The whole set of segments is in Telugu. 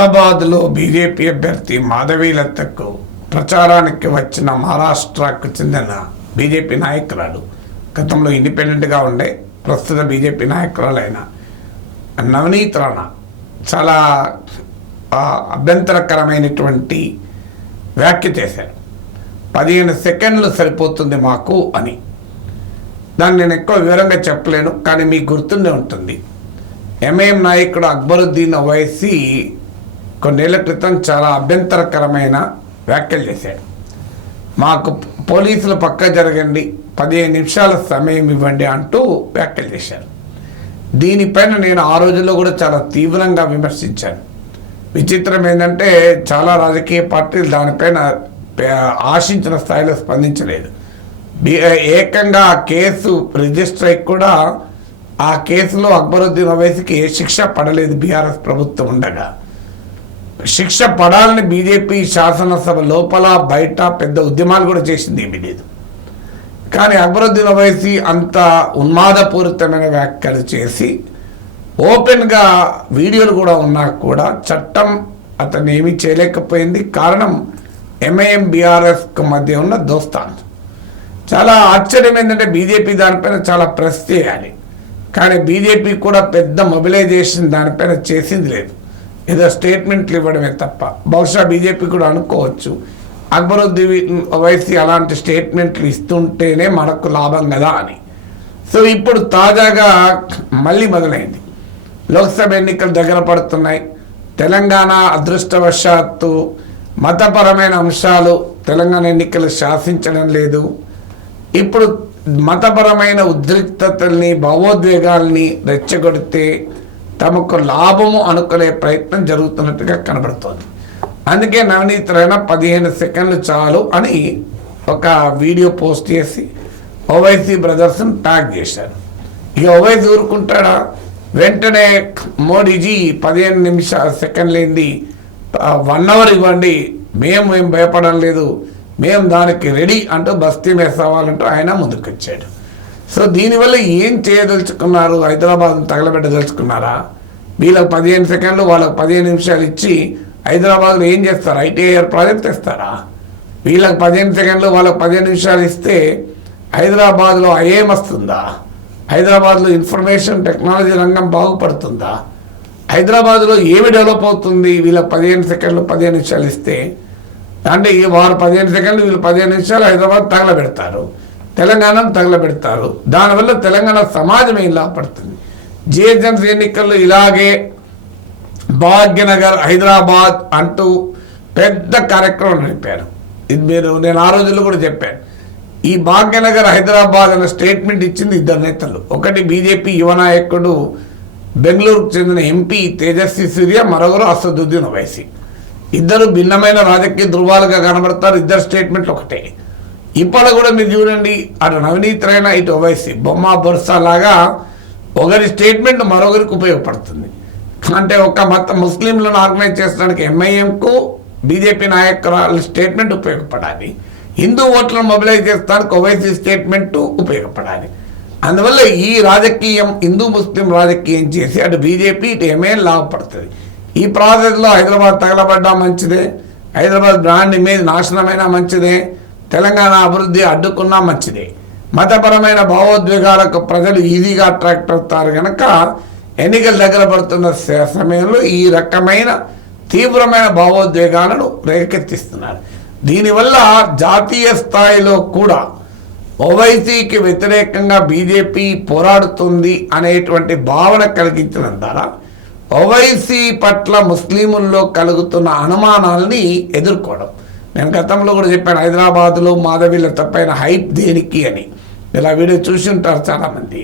హైదరాబాద్లో బీజేపీ అభ్యర్థి మాధవీలతకు ప్రచారానికి వచ్చిన మహారాష్ట్రకు చెందిన బీజేపీ నాయకురాలు, గతంలో ఇండిపెండెంట్గా ఉండే ప్రస్తుత బీజేపీ నాయకురాలైన నవనీత్ రాణా చాలా అభ్యంతరకరమైనటువంటి వ్యాఖ్య చేశారు. 15 సెకండ్లు సరిపోతుంది మాకు అని. దాన్ని నేను ఎక్కువ వివరంగా చెప్పలేను, కానీ మీకు గుర్తుండే ఉంటుంది. ఎంఐఎం నాయకుడు అక్బరుద్దీన్ ఓవైసీ కొన్నేళ్ల క్రితం చాలా అభ్యంతరకరమైన వ్యాఖ్యలు చేశాడు. మాకు పోలీసులు పక్క జరగండి, 15 నిమిషాల సమయం ఇవ్వండి అంటూ వ్యాఖ్యలు చేశారు. దీనిపైన నేను ఆ రోజుల్లో కూడా చాలా తీవ్రంగా విమర్శించాను. విచిత్రం ఏంటంటే చాలా రాజకీయ పార్టీలు దానిపైన ఆశించిన స్థాయిలో స్పందించలేదు. ఏకంగా ఆ కేసు రిజిస్టర్ అయ్యి కూడా ఆ కేసులో అక్బరుద్దీన్ ఓవైసీకి ఏ శిక్ష పడలేదు. బీఆర్ఎస్ ప్రభుత్వం ఉండగా శిక్ష పడాలని బీజేపీ శాసనసభ లోపల బయట పెద్ద ఉద్యమాలు కూడా చేసింది, ఏమీ లేదు. కానీ అక్బరుద్దీన్ ఓవైసీ అంత ఉన్మాదపూరితమైన వ్యాఖ్యలు చేసి ఓపెన్గా వీడియోలు కూడా ఉన్నా కూడా చట్టం అతన్ని ఏమీ చేయలేకపోయింది. కారణం ఎంఐఎం బీఆర్ఎస్కు మధ్య ఉన్న దోస్తాన్. చాలా ఆశ్చర్యం ఏంటంటే బీజేపీ దానిపైన చాలా ప్రెస్ చేయాలి, కానీ బీజేపీ కూడా పెద్ద మొబిలైజేషన్ దానిపైన చేసింది లేదు. ఏదో స్టేట్మెంట్లు ఇవ్వడమే తప్ప. బహుశా బీజేపీ కూడా అనుకోవచ్చు, అక్బరుద్దీన్ ఓవైసీ అలాంటి స్టేట్మెంట్లు ఇస్తుంటేనే మనకు లాభం కదా అని. సో ఇప్పుడు తాజాగా మళ్ళీ మొదలైంది. లోక్సభ ఎన్నికలు దగ్గర పడుతున్నాయి. తెలంగాణ అదృష్టవశాత్తు మతపరమైన అంశాలు తెలంగాణ ఎన్నికలు శాసించడం లేదు. ఇప్పుడు మతపరమైన ఉద్రిక్తతల్ని, భావోద్వేగాల్ని రెచ్చగొడితే తమకు లాభము అనుకునే ప్రయత్నం జరుగుతున్నట్టుగా కనబడుతోంది. అందుకే నవనీత్ రాణా 15 సెకండ్లు చాలు అని ఒక వీడియో పోస్ట్ చేసి ఓవైసీ బ్రదర్స్ని ట్యాగ్ చేశారు. ఇక ఓవైసీ ఊరుకుంటాడా? వెంటనే మోడీజీ 15 సెకండ్లు ఏంది, 1 అవర్ ఇవ్వండి, మేము భయపడడం లేదు, మేము దానికి రెడీ అంటూ బస్తీ మీద సవాలంటూ ఆయన ముందుకొచ్చాడు. సో దీనివల్ల ఏం చేయదలుచుకున్నారు? హైదరాబాద్ తగలబెట్టదలుచుకున్నారా? వీళ్ళకి 15 సెకండ్లు వాళ్ళకి 15 నిమిషాలు ఇచ్చి హైదరాబాద్లో ఏం చేస్తారు? ఐటీఐఆర్ ప్రాజెక్ట్ తెస్తారా? వీళ్ళకి 15 సెకండ్లు వాళ్ళకి 15 నిమిషాలు ఇస్తే హైదరాబాద్లో ఐఏఎం వస్తుందా? హైదరాబాద్లో ఇన్ఫర్మేషన్ టెక్నాలజీ రంగం బాగుపడుతుందా? హైదరాబాద్లో ఏమి డెవలప్ అవుతుంది? వీళ్ళకి 15 సెకండ్లు 15 నిమిషాలు ఇస్తే. అంటే వారు 15 సెకండ్లు వీళ్ళు 15 నిమిషాలు హైదరాబాద్ తగలబెడతారు, తెలంగాణను తగలబెడతారు. దానివల్ల తెలంగాణ సమాజం ఏం లాభపడుతుంది? జిహెచ్ఎంసీ ఎన్నికల్లో ఇలాగే భాగ్యనగర్ హైదరాబాద్ అంటూ పెద్ద కార్యక్రమం నడిపారు. ఇది నేను ఆ రోజుల్లో కూడా చెప్పాను. ఈ భాగ్యనగర్ హైదరాబాద్ అనే స్టేట్మెంట్ ఇచ్చింది 2 నేతలు. ఒకటి బీజేపీ యువ నాయకుడు బెంగళూరుకు చెందిన ఎంపీ తేజస్వి సూర్య, మరొకరు అసదుద్దీన్ ఓవైసీ. ఇద్దరు భిన్నమైన రాజకీయ ధృవాలుగా కనబడతారు. ఇద్దరు స్టేట్మెంట్లు ఒకటే. ఇప్పుడు కూడా మీరు చూడండి, అటు నవనీత్ రాణా ఇటు ఓవైసీ బొమ్మ బొర్సా లాగా ఒకరి స్టేట్మెంట్ మరొకరికి ఉపయోగపడుతుంది. అంటే ఒక ముస్లింలను ఆర్గనైజ్ చేసడానికి ఎంఐఎంకు బీజేపీ నాయకురాల స్టేట్మెంట్ ఉపయోగపడాలి, హిందూ ఓట్లను మొబిలైజ్ చేస్తానికి ఓవైసీ స్టేట్మెంట్ ఉపయోగపడాలి. అందువల్ల ఈ రాజకీయం హిందూ ముస్లిం రాజకీయం చేసి అటు బీజేపీ ఇటు ఎంఐఎం లాభపడుతుంది. ఈ ప్రాసెస్లో హైదరాబాద్ తగలబడ్డా మంచిదే, హైదరాబాద్ బ్రాండ్ ఇమేజ్ నాశనమైనా మంచిదే, తెలంగాణ అభివృద్ధి అడ్డుకున్నా మంచిదే. మతపరమైన భావోద్వేగాలకు ప్రజలు ఈజీగా అట్రాక్ట్ అవుతారు కనుక ఎన్నికలు దగ్గర పడుతున్న సమయంలో ఈ రకమైన తీవ్రమైన భావోద్వేగాలను రేకెత్తిస్తున్నారు. దీనివల్ల జాతీయ స్థాయిలో కూడా ఓవైసీకి వ్యతిరేకంగా బీజేపీ పోరాడుతుంది అనేటువంటి భావన కలిగించడం ద్వారా ఓవైసీ పట్ల ముస్లింల్లో కలుగుతున్న అనుమానాలని ఎదుర్కోవడం. నేను గతంలో కూడా చెప్పాను, హైదరాబాద్లో మాధవీలత పైన హైప్ దేనికి అని. ఇలా వీడియో చూసి ఉంటారు చాలామంది.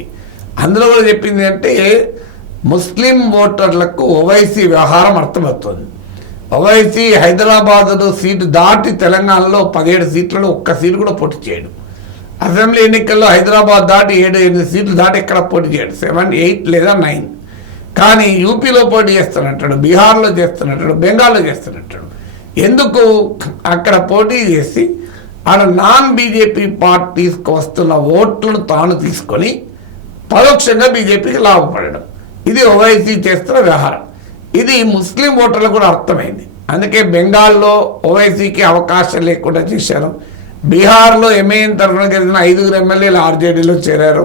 అందులో కూడా చెప్పింది అంటే ముస్లిం ఓటర్లకు ఓవైసీ వ్యవహారం అర్థమవుతుంది. ఓవైసీ హైదరాబాద్లో సీటు దాటి తెలంగాణలో 17 సీట్లలో ఒక్క సీటు కూడా పోటీ చేయడు. అసెంబ్లీ ఎన్నికల్లో హైదరాబాద్ దాటి 7-8 సీట్లు దాటి ఎక్కడ పోటీ చేయడు, 7, 8 లేదా 9. కానీ యూపీలో పోటీ చేస్తున్నట్టాడు, బీహార్లో చేస్తున్నట్టాడు, బెంగాల్లో చేస్తున్నట్టాడు. ఎందుకు? అక్కడ పోటీ చేసి ఆడ నాన్ బీజేపీ పార్టీస్కి వస్తున్న ఓట్లను తాను తీసుకొని పరోక్షంగా బీజేపీకి లాభపడడం. ఇది ఓవైసీ చేస్తున్న వ్యవహారం. ఇది ముస్లిం ఓటర్లకు కూడా అర్థమైంది. అందుకే బెంగాల్లో ఓవైసీకి అవకాశం లేకుండా చేశారు. బీహార్లో ఎంఐఎం తరఫున గెలిచిన 5 ఎమ్మెల్యేలు ఆర్జేడీలో చేరారు.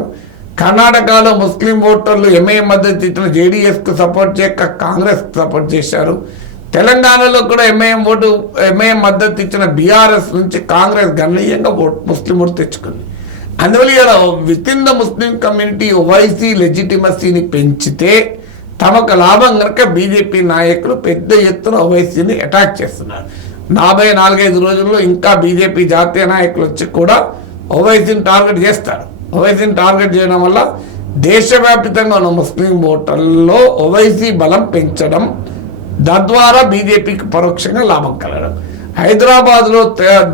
కర్ణాటకలో ముస్లిం ఓటర్లు ఎంఐఎం మద్దతు ఇచ్చిన జేడీఎస్కు సపోర్ట్ చేయక కాంగ్రెస్కు సపోర్ట్ చేశారు. తెలంగాణలో కూడా ఎంఐఎం మద్దతు ఇచ్చిన బీఆర్ఎస్ నుంచి కాంగ్రెస్ గణనీయంగా ముస్లిం ఓటు తెచ్చుకుంది. అందువల్ల ఇలా with in the Muslim community Owaisi లెజిటిమసీని పెంచితే తమకు లాభం కనుక బీజేపీ నాయకులు పెద్ద ఎత్తున ఓవైసీని అటాక్ చేస్తున్నారు. 44-45 రోజుల్లో ఇంకా బీజేపీ జాతీయ నాయకులు వచ్చి కూడా ఓవైసీని టార్గెట్ చేస్తారు. ఓవైసీని టార్గెట్ చేయడం వల్ల దేశవ్యాప్తంగా ఉన్న ముస్లిం ఓటర్లలో ఓవైసీ బలం పెంచడం, తద్వారా బీజేపీకి పరోక్షంగా లాభం కలగడం. హైదరాబాద్లో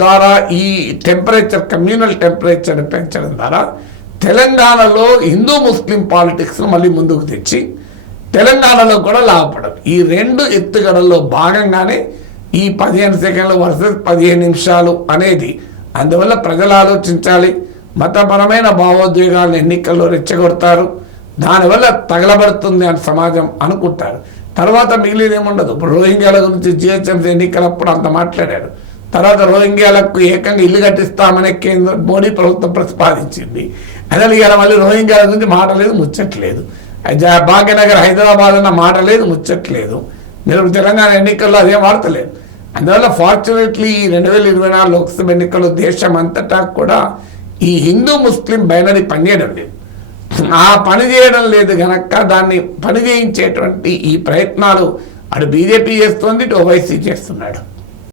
ద్వారా ఈ టెంపరేచర్ కమ్యూనల్ టెంపరేచర్ పెంచడం ద్వారా తెలంగాణలో హిందూ ముస్లిం పాలిటిక్స్ను మళ్ళీ ముందుకు తెచ్చి తెలంగాణలో కూడా లాభపడదు. ఈ 2 ఎత్తుగడల్లో భాగంగానే ఈ 15 సెకండ్లు వర్సెస్ 15 నిమిషాలు అనేది. అందువల్ల ప్రజలు ఆలోచించాలి. మతపరమైన భావోద్వేగాలను ఎన్నికల్లో రెచ్చగొడతారు, దానివల్ల తగలబడుతుంది అని సమాజం అనుకుంటారు. తర్వాత మిగిలిదేముండదు. ఇప్పుడు రోహింగ్యాల గురించి జిహెచ్ఎంసీ ఎన్నికలప్పుడు అంత మాట్లాడారు. తర్వాత రోహింగ్యాలకు ఏకంగా ఇల్లు కట్టిస్తామనే మోడీ ప్రభుత్వం ప్రతిపాదించింది. అసలు ఇవాళ మళ్ళీ రోహింగ్యాల గురించి మాట లేదు, ముచ్చట్లేదు. భాగ్యనగర్ హైదరాబాద్ అన్న మాట లేదు, ముచ్చట్లేదు. మీరు తెలంగాణ ఎన్నికల్లో అదేం వాడతలేదు. అందువల్ల ఫార్చునేట్లీ 2024 లోక్సభ ఎన్నికల్లో దేశం అంతటా కూడా ఈ హిందూ ముస్లిం బైనరీ పనిచేయడం లేదు. ఆ పని చేయడం లేదు కనుక దాన్ని పని చేయించేటువంటి ఈ ప్రయత్నాలు అటు బీజేపీ చేస్తుంది, ఇటు ఓవైసీ చేస్తున్నాడు.